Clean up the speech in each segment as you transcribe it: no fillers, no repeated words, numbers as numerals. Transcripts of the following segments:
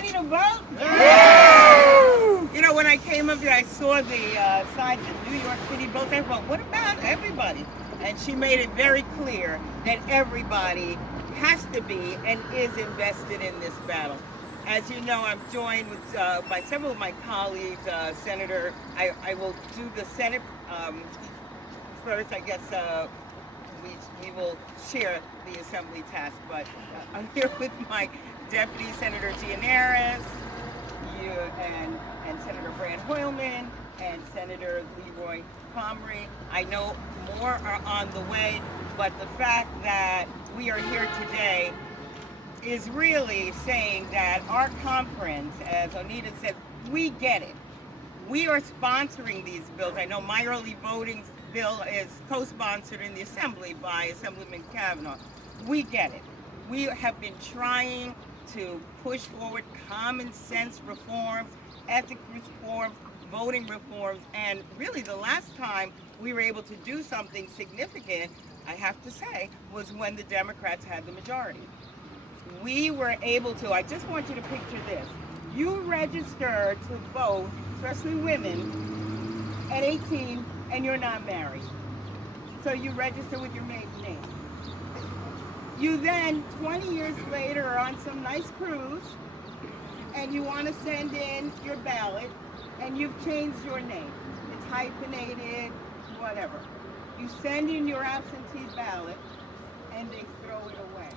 ready to vote? Yeah. You know, when I came up here, I saw the signs that New York City votes. I thought, what about everybody? And she made it very clear that everybody has to be and is invested in this battle. As you know, I'm joined with by several of my colleagues. Senator, I will do the Senate first. I guess we will share the Assembly task, but I'm here with my Deputy Senator Gianaris, and Senator Hoylman, and Senator Leroy Comrie. I know more are on the way, but the fact that we are here today is really saying that our conference, as Onita said, we get it. We are sponsoring these bills. I know my early voting bill is co-sponsored in the Assembly by Assemblymember Kavanaugh. We get it. We have been trying to push forward common sense reforms, ethics reforms, voting reforms, and really the last time we were able to do something significant, I have to say, was when the Democrats had the majority. We were able to, I just want you to picture this, you register to vote, especially women, at 18 and you're not married. So you register with your maiden name. You then, 20 years later, are on some nice cruise and you want to send in your ballot and you've changed your name. It's hyphenated, whatever. You send in your absentee ballot and they throw it away.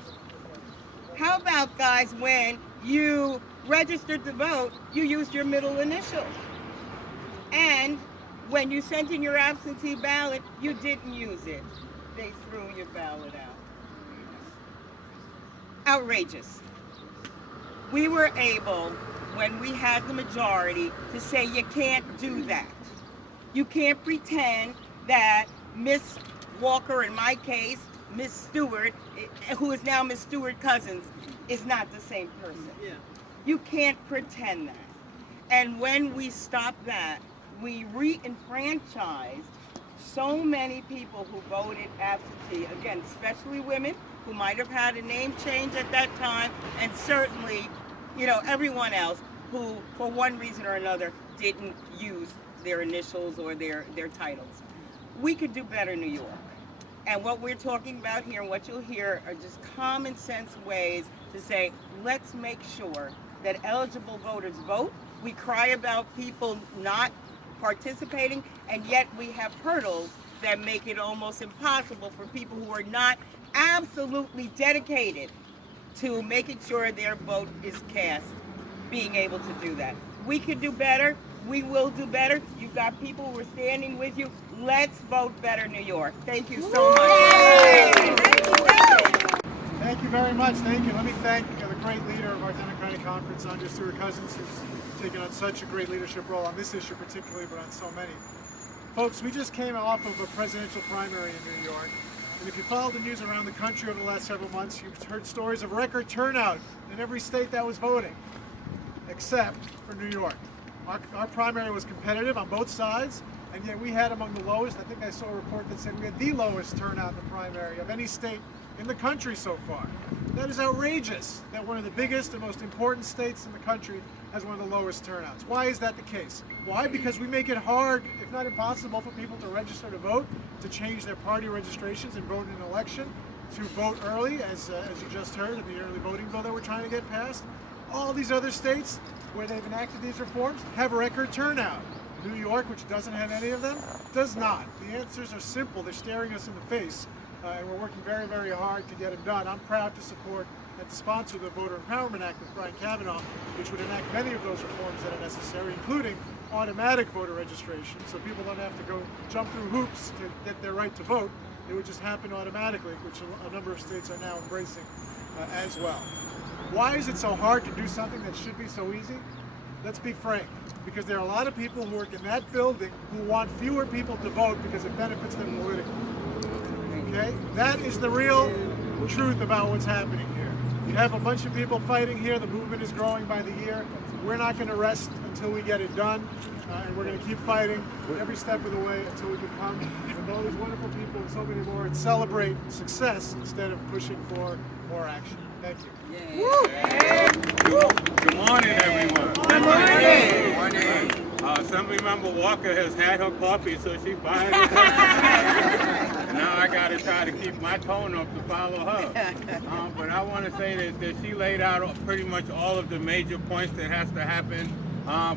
How about, guys, when you registered to vote, you used your middle initial? And when you sent in your absentee ballot, you didn't use it. They threw your ballot out. Outrageous. We were able, when we had the majority, to say you can't do that. You can't pretend that Miss Walker, in my case, Miss Stewart, who is now Miss Stewart-Cousins, is not the same person. Yeah. You can't pretend that. And when we stopped that, we re-enfranchised so many people who voted absentee, again, especially women who might have had a name change at that time, and certainly, you know, everyone else who, for one reason or another, didn't use their initials or their titles. We could do better in New York. And what we're talking about here and what you'll hear are just common sense ways to say, let's make sure that eligible voters vote. We cry about people not participating, and yet we have hurdles that make it almost impossible for people who are not absolutely dedicated to making sure their vote is cast, being able to do that. We could do better. We will do better. You've got people who are standing with you. Let's vote better, New York. Thank you so much. Thank you very much. Thank you. Let me thank the great leader of our Democratic Conference, Andrea Stewart-Cousins, who's taken on such a great leadership role on this issue particularly, but on so many. Folks, we just came off of a presidential primary in New York. And if you followed the news around the country over the last several months, you've heard stories of record turnout in every state that was voting, except for New York. Our primary was competitive on both sides, and yet we had among the lowest. I think I saw a report that said we had the lowest turnout in the primary of any state in the country so far. That is outrageous that one of the biggest and most important states in the country has one of the lowest turnouts. Why is that the case? Why? Because we make it hard, if not impossible, for people to register to vote, to change their party registrations and vote in an election, to vote early, as you just heard in the early voting bill that we're trying to get passed. All these other states where they've enacted these reforms have record turnout. New York, which doesn't have any of them, does not. The answers are simple. They're staring us in the face, and we're working very, very hard to get them done. I'm proud to support and to sponsor the Voter Empowerment Act with Brian Kavanaugh, which would enact many of those reforms that are necessary, including automatic voter registration, so people don't have to go jump through hoops to get their right to vote. It would just happen automatically, which a number of states are now embracing as well. Why is it so hard to do something that should be so easy? Let's be frank, because there are a lot of people who work in that building who want fewer people to vote because it benefits them politically. Okay? That is the real truth about what's happening here. You have a bunch of people fighting here. The movement is growing by the year. We're not going to rest until we get it done, and we're going to keep fighting every step of the way until we become with those wonderful people and so many more and celebrate success instead of pushing for more action. Thank you. Good morning, everyone. Good morning. Assemblymember Walker has had her coffee, so she finally now I got to try to keep my tone up to follow her. But I want to say that she laid out pretty much all of the major points that has to happen.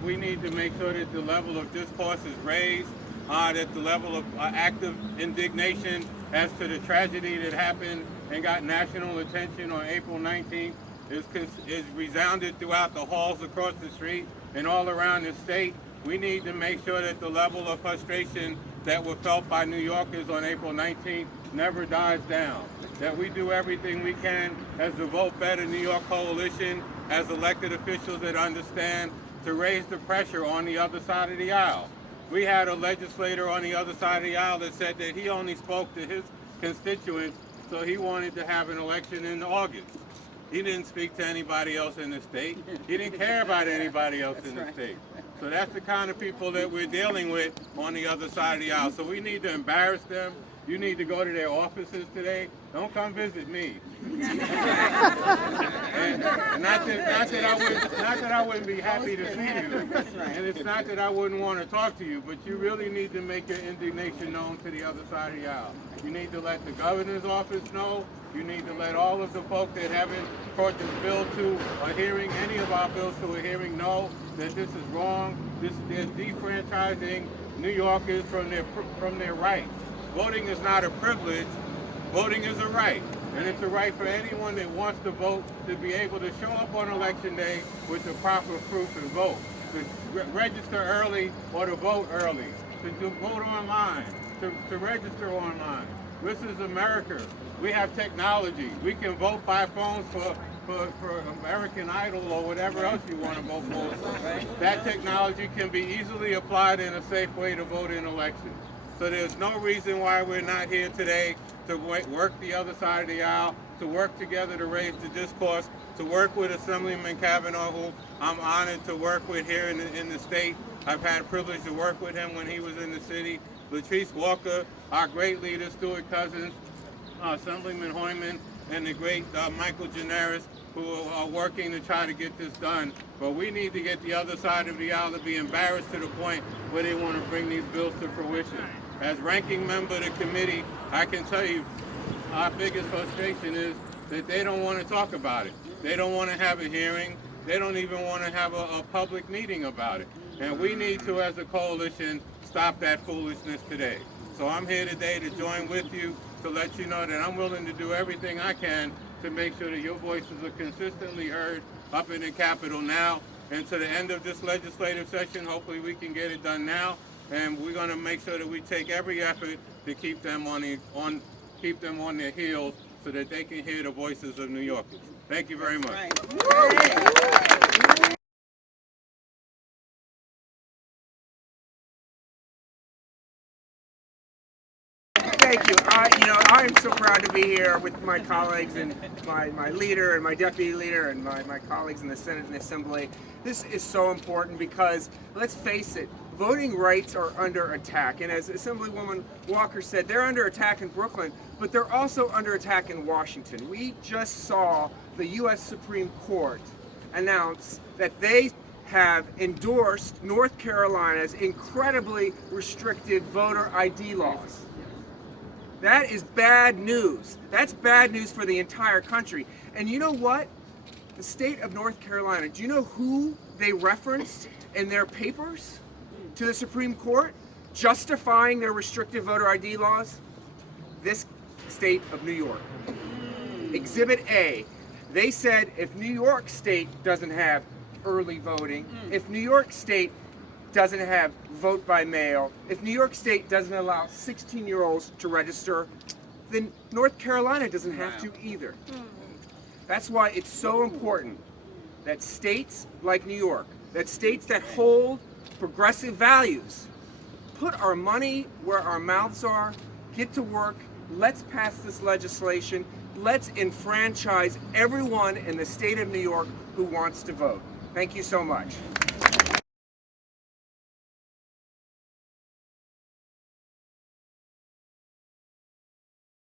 We need to make sure that the level of discourse is raised, that the level of active indignation as to the tragedy that happened and got national attention on April 19th is resounded throughout the halls across the street and all around the state. We need to make sure that the level of frustration that was felt by New Yorkers on April 19th never dies down. That we do everything we can as the Vote Better New York Coalition, as elected officials that understand, to raise the pressure on the other side of the aisle. We had a legislator on the other side of the aisle that said that he only spoke to his constituents, so he wanted to have an election in August. He didn't speak to anybody else in the state. He didn't care about anybody else in the state. So that's the kind of people that we're dealing with on the other side of the aisle. So we need to embarrass them. You need to go to their offices today. Don't come visit me. And not that I wouldn't be happy to see you. And it's not that I wouldn't want to talk to you, but you really need to make your indignation known to the other side of the aisle. You need to let the governor's office know. You need to let all of the folks that haven't brought this bill to a hearing, any of our bills to a hearing, know that this is wrong. This is defranchising New Yorkers from their rights. Voting is not a privilege. Voting is a right. And it's a right for anyone that wants to vote to be able to show up on election day with the proper proof and vote. To register early or to vote early. To vote online. To register online. This is America. We have technology. We can vote by phone for American Idol or whatever else you want to vote for. That technology can be easily applied in a safe way to vote in elections. So there's no reason why we're not here today to work the other side of the aisle, to work together to raise the discourse, to work with Assemblyman Kavanaugh, who I'm honored to work with here in the state. I've had a privilege to work with him when he was in the city. Latrice Walker, our great leader, Stewart-Cousins, Assemblyman Hoylman, and the great Michael Gianaris, who are working to try to get this done. But we need to get the other side of the aisle to be embarrassed to the point where they want to bring these bills to fruition. As ranking member of the committee, I can tell you our biggest frustration is that they don't want to talk about it. They don't want to have a hearing. They don't even want to have a public meeting about it. And we need to, as a coalition, stop that foolishness today. So I'm here today to join with you to let you know that I'm willing to do everything I can to make sure that your voices are consistently heard up in the Capitol now. And to the end of this legislative session, hopefully we can get it done now. And we're going to make sure that we take every effort to keep them on their heels so that they can hear the voices of New Yorkers. Thank you very much. Thank you. I am so proud to be here with my colleagues and my leader and my deputy leader and my colleagues in the Senate and the Assembly. This is so important because, let's face it, voting rights are under attack. And as Assemblywoman Walker said, they're under attack in Brooklyn, but they're also under attack in Washington. We just saw the U.S. Supreme Court announce that they have endorsed North Carolina's incredibly restrictive voter ID laws. That is bad news. That's bad news for the entire country. And you know what? The state of North Carolina, do you know who they referenced in their papers to the Supreme Court justifying their restrictive voter ID laws? This state of New York. Exhibit A. They said if New York State doesn't have early voting, if New York State doesn't have vote by mail, if New York State doesn't allow 16-year-olds to register, then North Carolina doesn't have to either. That's why it's so important that states like New York, that states that hold progressive values, put our money where our mouths are, get to work, let's pass this legislation, let's enfranchise everyone in the state of New York who wants to vote. Thank you so much.